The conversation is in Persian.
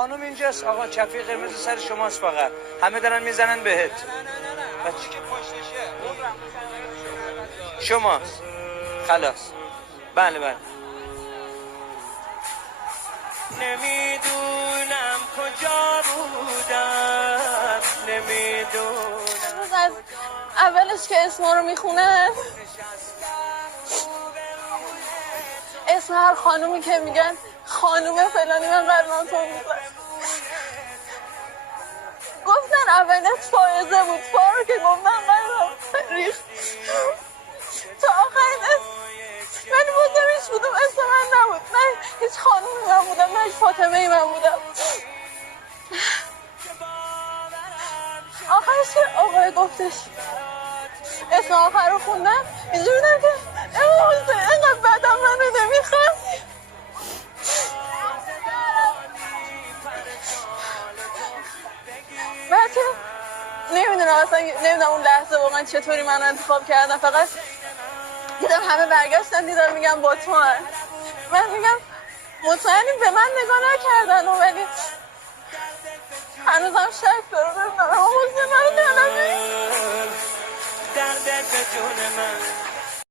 خانم اینجاست آقا، کفی قرمز سر شماست فقط. همه دارن میزنن بهت. بچه که پشتشه شماست. خلاص. بله بله. نمیدونم کجا بودم، نمیدونم. از اولش که اسما رو میخونه، اسم هر خانومی که میگن خانوم فلانی من قلبم تو میزن. گفتن اولش فائزه بود، فا رو که گفتن قلبم ریخت تا آخرین اسم. ولی بازم هیچ کدوم اسم من نبود، نه هیچ خانومی من بودم، نه هیچ فاطمه‌ای من بودم. آخرش که آقای گفتش اسم آخر رو خوندم، اینجا بودم که اینقدر بدم منو نمیخواستی. بعد که نمیدونم اصلا، نمیدونم اون لحظه واقعا چطوری من انتخاب کردم. فقط دیدم همه برگشتن دیدم میگم با تو هن. من میگم مطمئنی به من نگاه نکردن، ولی هنوزم شک دارم. نمیدونم اما حسین منو دلم درد به جون من